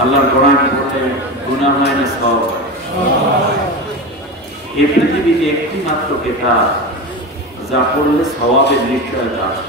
আল্লাহর কোরআন পড়লে গুনাহ হয় না সওয়াব হয়। এই পৃথিবীতে একটি মাত্র কিতাব যা পড়লে সওয়াবের নিশ্চয়তা আছে।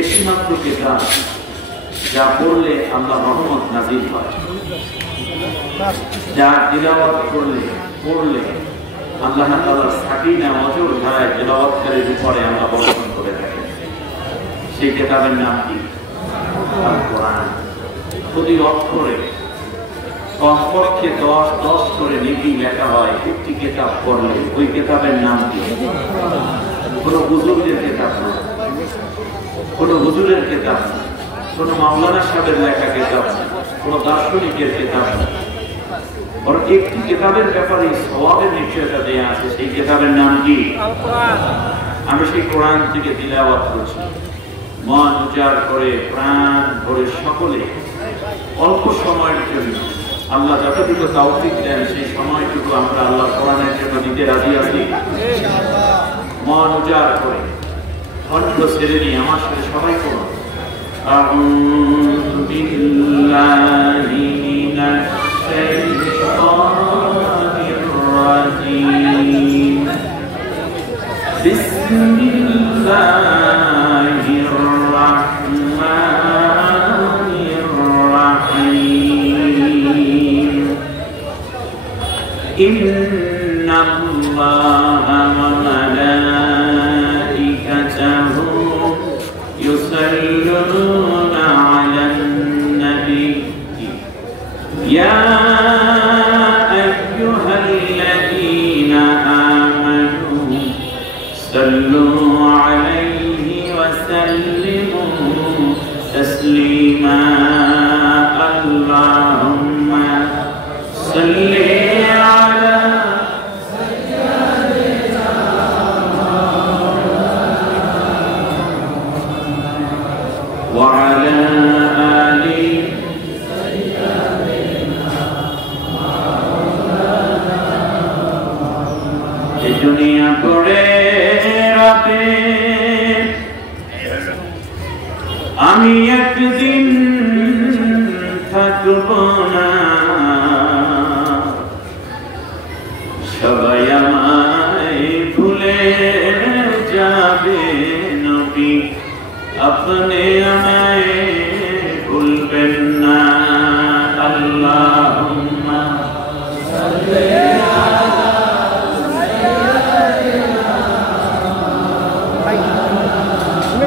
একটি মাত্র কিতাব যা পড়লে আল্লাহ রহমত নাজিল হয়, যা তিলাওয়াত পড়লে আল্লাহ তাআলার সাকিনা অজর ধারায় তিলাওয়াতকারীর উপরে আল্লাহ বর্ষণ করে থাকেন। সেই কিতাবের নাম কি? আল কোরআন। প্রতি অক্ষরে কমপক্ষে 10 করে নেকি লেখা হয় একটি কিতাব পড়লে। ওই কিতাবের নাম কি? কোনো হুজুরের কিতাব না, কোনো হুজুরের কিতাব না, কোনো মাওলানা সাহেবের লেখা কিতাব না, কোনো দার্শনিকের কিতাব না, বরং একটি কিতাবের ব্যাপারে সওয়াবের নিশ্চয়তা দেয়া আছে। সেই কিতাবের নাম কি? আল কোরআন। আমি সেই কোরআন থেকে তিলাওয়াত করছি, মন উজাড় করে প্রাণ ভরে সকলে অল্প সময়ের জন্য আল্লাহ যতটুকু তৌফিক দেন সেই সময়টুকু আমরা আল্লাহ কোরআনের জন্য দিতে রাজি আছি। মন উজাড় করে কণ্ঠ ছেড়ে নিয়ে আমার সাথে সবাই করুন। আউযু বিল্লাহি মিনাশ শাইতানির রাজীম। বিসমিল্লাহির রাহমানির রাহিম। ইন্নাল্লাহা ওয়া মালাইকাতাহু ইউসাল্লুনা আলান নবী ইয়া আইয়ুহাল্লাযীনা আমানু সাল্লু আলাইহি ওয়া সাল্লিমু তাসলিমা। আল্লাহুম্মা সাল্লি আলা সাইয়্যিদিনা ওয়া আলা আলি সাইয়্যিদিনা। এই দুনিয়া পড়ে রাতে আমি একদিন থাকব না, সবাই আমায় ভুলে যাবে নবী, আপনি আমায় ভুলবেন না। আল্লাহুম্মা সাল্লি আলা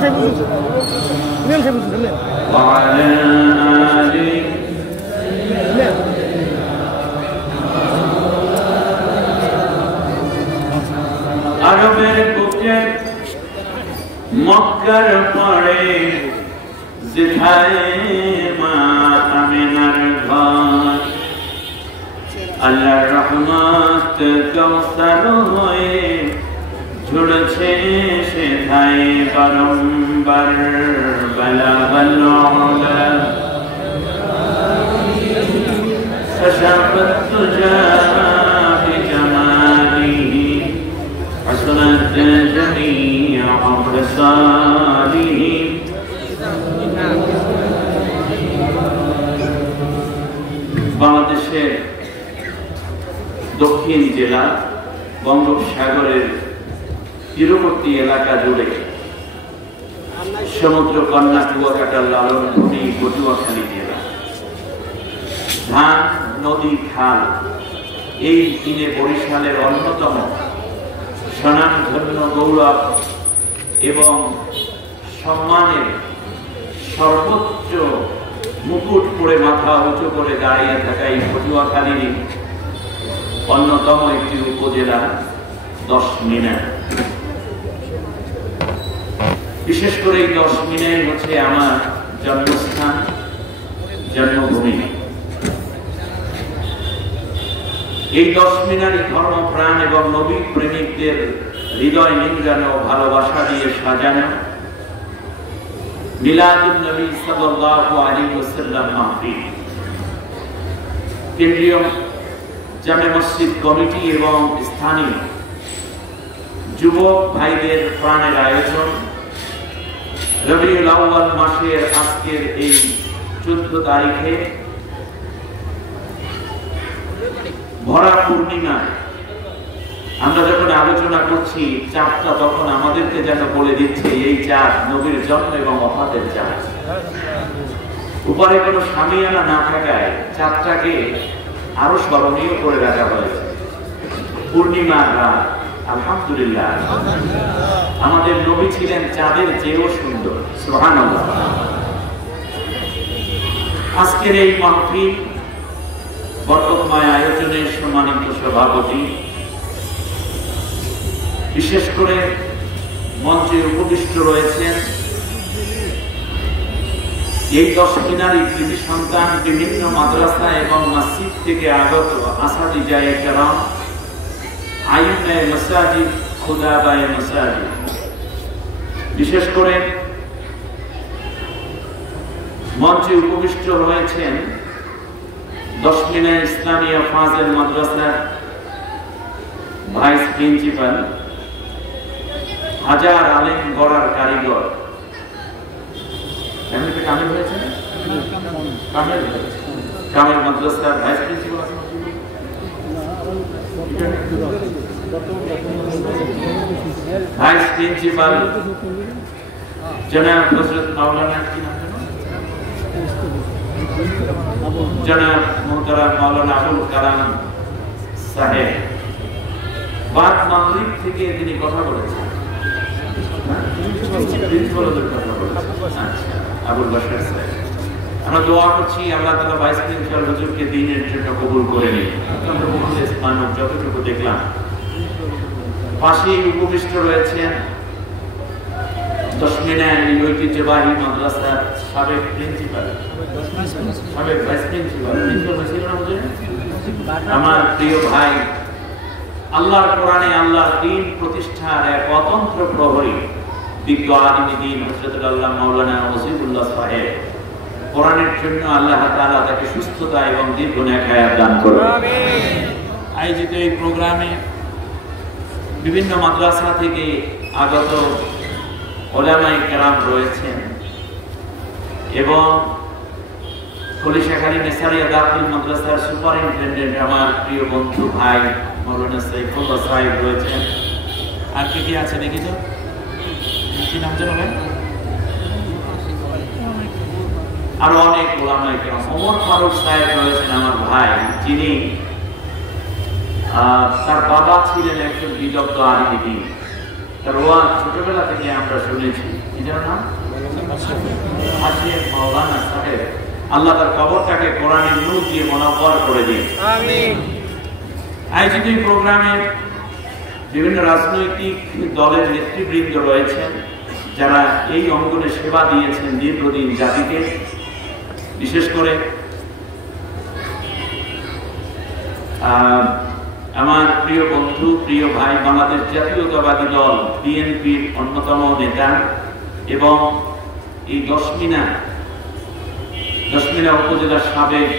সাইয়্যিদিনা ওয়া আলা আলি আরবের বুকে মক্কার পরে যেথায় মা আমিনার ঘর, আল্লাহর রহমত কাউসার হয়ে ঝুড়ছে সেথায় বারংবার বালাগাল উলা فشافت تجا بجماله حسنت جميع خصاله। বাংলাদেশের দক্ষিণ জেলা বঙ্গোপসাগরের তীরবর্তী এলাকা জুড়ে সমুদ্র কন্যা কুয়াকাটা লালনপুরি পটুয়াখালী জেলা, ধান নদী খাল এই দিনে বরিশালের অন্যতম স্বনামধন্য গৌরব এবং সম্মানের সর্বোচ্চ মুকুট পরে মাথা উঁচু করে দাঁড়িয়ে থাকা এই পটুয়াখালীর অন্যতম একটি উপজেলা 10 মিনার। বিশেষ করে এই 10 মিনার হচ্ছে আমার জন্মস্থান, জন্মভূমি। এই 10 মিনারই ধর্মপ্রাণ এবং নবী প্রেমিকদের হৃদয় নিংড়ানো ভালোবাসা দিয়ে সাজানো মিলাদুন নবী সাল্লাল্লাহু আলাইহি ওয়াসাল্লাম মাহফিল। কেন্দ্রীয় জামে মসজিদ কমিটি এবং স্থানীয় যুবক ভাইদের প্রাণের আয়োজন রবিউল আউয়াল মাসের আজকের এই 14 তারিখে ভরা পূর্ণিমা আমরা যখন আলোচনা করছি, চাঁদটা তখন আমাদেরকে যেন বলে দিচ্ছে এই চাঁদ নবীর জন্ম এবং ওফাতের চাঁদ। উপরে কোনো সামিয়ানা না থাকায় চাঁদটাকে আরো স্মরণীয় করে রাখা হয়েছে। পূর্ণিমার রাত, আলহামদুলিল্লাহ, আমাদের নবী ছিলেন চাঁদের চেয়েও সুন্দর। সুবহানাল্লাহ। আজকের এই মাহফিল বরকতময় আয়োজনের সম্মানিত সভাপতি, বিশেষ করে মঞ্চে উপবিষ্ট রয়েছেন এই 10 মিনারি কৃতি সন্তান, বিভিন্ন মাদ্রাসা এবং মসজিদ থেকে আগত আসাদিজায়ে কেরাম, আইম্মায়ে মাসাজিদ, খুদাবায়ে মাসাজিদ, বিশেষ করে মঞ্চে উপবিষ্ট রয়েছেন 10 মিনার ইসলামিয়া ফাজিল মাদ্রাসার ভাইস প্রিন্সিপাল, হাজার আলেম গড়ার কারিগর, এমনিতে কামেল হয়েছে, কামেল মাদ্রাসার ভাইস প্রিন্সিপাল, ভাইস প্রিন্সিপাল জনাব হযরত মাওলানা, জনাব মুহতারাম মাওলানা আবুল কালাম সাহেব, বাদ মাগরিব থেকে তিনি কথা বলেছেন। আমরা দোয়া করছি আল্লাহ তাআলা ভাইস প্রিন্সিপাল হুজুরকে দ্বীনের জন্য কবুল করে নিন। আমরা যতটুকু দেখলাম, পাশেই উপবিষ্ট রয়েছেন 10 মিনার ঐতিহ্যবাহী মাদ্রাসার সাবেক প্রিন্সিপাল, সাবেক ভাইস প্রিন্সিপাল, আমার প্রিয় ভাই, আল্লাহর কোরআনে আল্লাহর দ্বীন প্রতিষ্ঠার এক অতন্ত্র প্রহরী, বিজ্ঞ আলিমে দ্বীন হযরত আল্লাহ মাওলানা ওয়াজিবুল্লাহ সাহেব, কোরআনের জন্য আল্লাহ তাআলা তাকে সুস্থতা এবং দীর্ঘ নেক হায়াত দান করুন। আমিন। আয়োজিত এই প্রোগ্রামে বিভিন্ন মাদ্রাসা থেকে আগত উলামায়ে কেরাম রয়েছেন এবং খলিশাখালী নেসারিয়া দাখিল মাদ্রাসার সুপারিনটেন্ডেন্ট আমার প্রিয় বন্ধু ভাই মাওলানা সাইফুল্লাহ সাহেব রয়েছেন। আর কি আছে দেখি তো, কি নাম জানো ভাই? আরো অনেক ওলামায়ে কেরাম, ওমর ফারুক সাহেব রয়েছেন আমার ভাই, যিনি তার বাবা ছিলেন একজন বিদগ্ধ আলিম দ্বীন। তার ওয়াজ ছোটবেলা থেকে আমরা শুনেছি। কি জানো নাম? হাজী মাওলানা সাহেব, আল্লাহ তার কবরটাকে কোরআনের নূর দিয়ে মুনাওয়ার করে দিন। আমিন। আয়োজিত এই প্রোগ্রামে বিভিন্ন রাজনৈতিক দলের নেতৃবৃন্দ রয়েছেন, যারা এই অঙ্গনে সেবা দিয়েছেন দীর্ঘদিন জাতিকে। বিশেষ করে আমার প্রিয় বন্ধু, প্রিয় ভাই, বাংলাদেশ জাতীয়তাবাদী দল বিএনপির অন্যতম নেতা এবং এই 10 মিনা উপজেলার সাবেক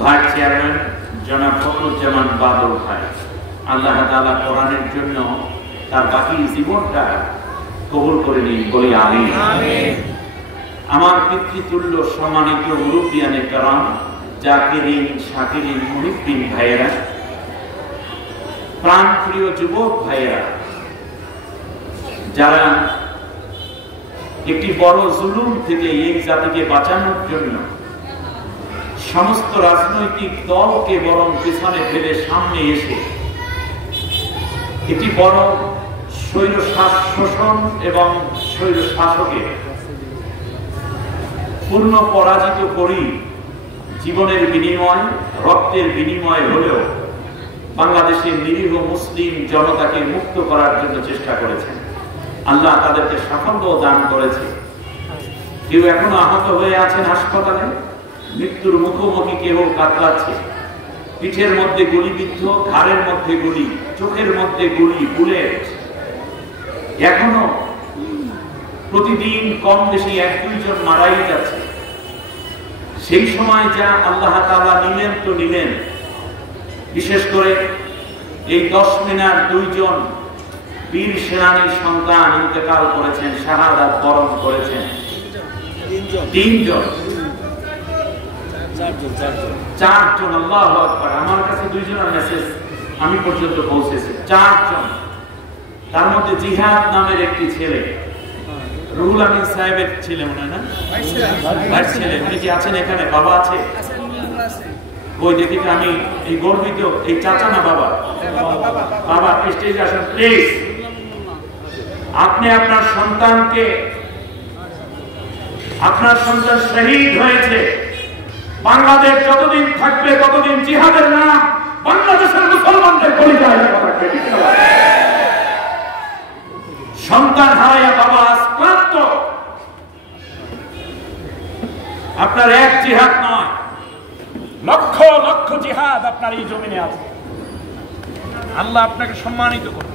ভাইস চেয়ারম্যান জনাব ফখরুজ্জামান বাদল ভাই, আল্লাহ তাআলা কোরআনের জন্য তার বাকি জীবনটা কবুল করে নিন, বলি আমিন। আমার পিতৃতুল্য সম্মানিত মুরব্বিয়ানে কেরাম, জাকিরিন, শাকিরিন, মুহিব্বিন ভাইয়েরা, প্রাণ প্রিয় যুবক ভাইয়েরা, যারা একটি বড় জুলুম থেকে এই জাতিকে বাঁচানোর জন্য সমস্ত রাজনৈতিক দলকে বরং পিছনে ফেলে সামনে এসে একটি বড় স্বৈর শাসন এবং স্বৈর শাসকে পূর্ণ পরাজিত করি জীবনের বিনিময়, রক্তের বিনিময় হলেও বাংলাদেশের নিরীহ মুসলিম জনতাকে মুক্ত করার জন্য চেষ্টা করেছেন। আল্লাহ তাদেরকে সাফল্য দান করেছে। কেউ এখনো আহত হয়ে আছেন হাসপাতালে, মৃত্যুর মুখোমুখি কেউ কাতরাচ্ছে, পিঠের মধ্যে গুলিবিদ্ধ, ঘাড়ের মধ্যে গুলি, চোখের মধ্যে গুলি, বুলেট। এখনো প্রতিদিন কম বেশি 1-2 জন মারাই যাচ্ছে। সেই সময় যা আল্লাহ তাআলা নিলেন তো নিলেন। বিশেষ করে এই 10 মিনার 2 জন বীর সেনানীর সন্তান ইন্তেকাল করেছেন, শাহাদাত বরণ করেছেন। 3 জন চারজন। আল্লাহু আকবার। আমার কাছে দুইজনের মেসেজ আমি পর্যন্ত পৌঁছেছে, চারজন। তার মধ্যে জিহাদ নামের একটি ছেলে, রুহুল আমিন সাহেবের ছেলে মনে হয় না, ভাই ছেলে, উনি কি আছেন এখানে? বাবা আছে? ওই দেখি আমি এই গর্বিত, এই চাচা না বাবা? বাবা স্টেজে আসেন প্লিজ। আপনি আপনার সন্তানকে, আপনার সন্তান শহীদ হয়েছে, বাংলাদেশ যতদিন থাকবে ততদিন জিহাদের নাম বাংলাদেশের মুসলমানদের পরিচয়। সন্তান হারাইয়া বাবা ক্লান্ত। আপনার এক জিহাদ নয়, লক্ষ লক্ষ জিহাদ আপনার এই জমিনে আছে। আল্লাহ আপনাকে সম্মানিত করুন।